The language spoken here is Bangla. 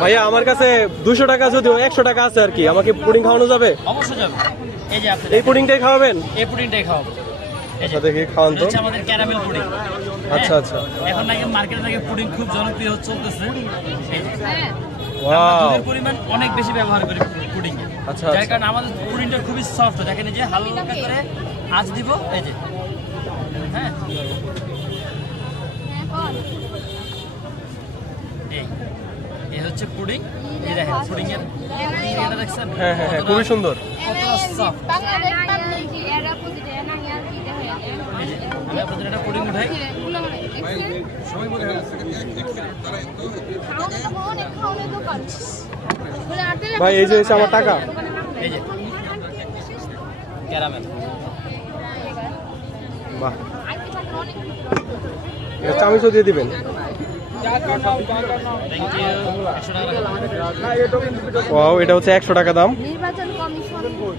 ভাইয়া আমার কাছে 200 টাকা যদিও 100 টাকা আছে আর কি, আমাকে পুডিং খাওয়ানো যাবে? অবশ্যই যাবে। এই যে আপনি এই পুডিংটাই খাওয়াবেন? এই পুডিংটাই খাওয়াবো। আচ্ছা দেখি খাওয়ান তো। হচ্ছে আমাদের ক্যারামেল পুডিং। আচ্ছা আচ্ছা, এখন নাকি মার্কেটে নাকি পুডিং খুব জনপ্রিয় চলতেছে। এই যে ওয়াও, দুধের পরিমাণ অনেক বেশি ব্যবহার করি পুডিং এ। আচ্ছা যার আচ্ছা। কারণে আমাদের পুডিংটা খুবই সফট। দেখেন এই যে হালকা করে আঁচ দিব, এই যে হ্যাঁ এই হচ্ছে পুডিং। এই দেখেন পুডিং এর এটা দেখছেন? হ্যাঁ হ্যাঁ হ্যাঁ, খুবই সুন্দর। কতটা সফট। আমি আপনাদের একটা পুডিং উঠাই। ভাই এই যে হচ্ছে আমার টাকা। এই যে ক্যারামেল। বাহ, এটা চামিচও দিয়ে দিবেন। Thank you. 100 টাকা রাখুন। ওয়াও, এটা হচ্ছে 100 টাকা দাম। নির্বাচন কমিশন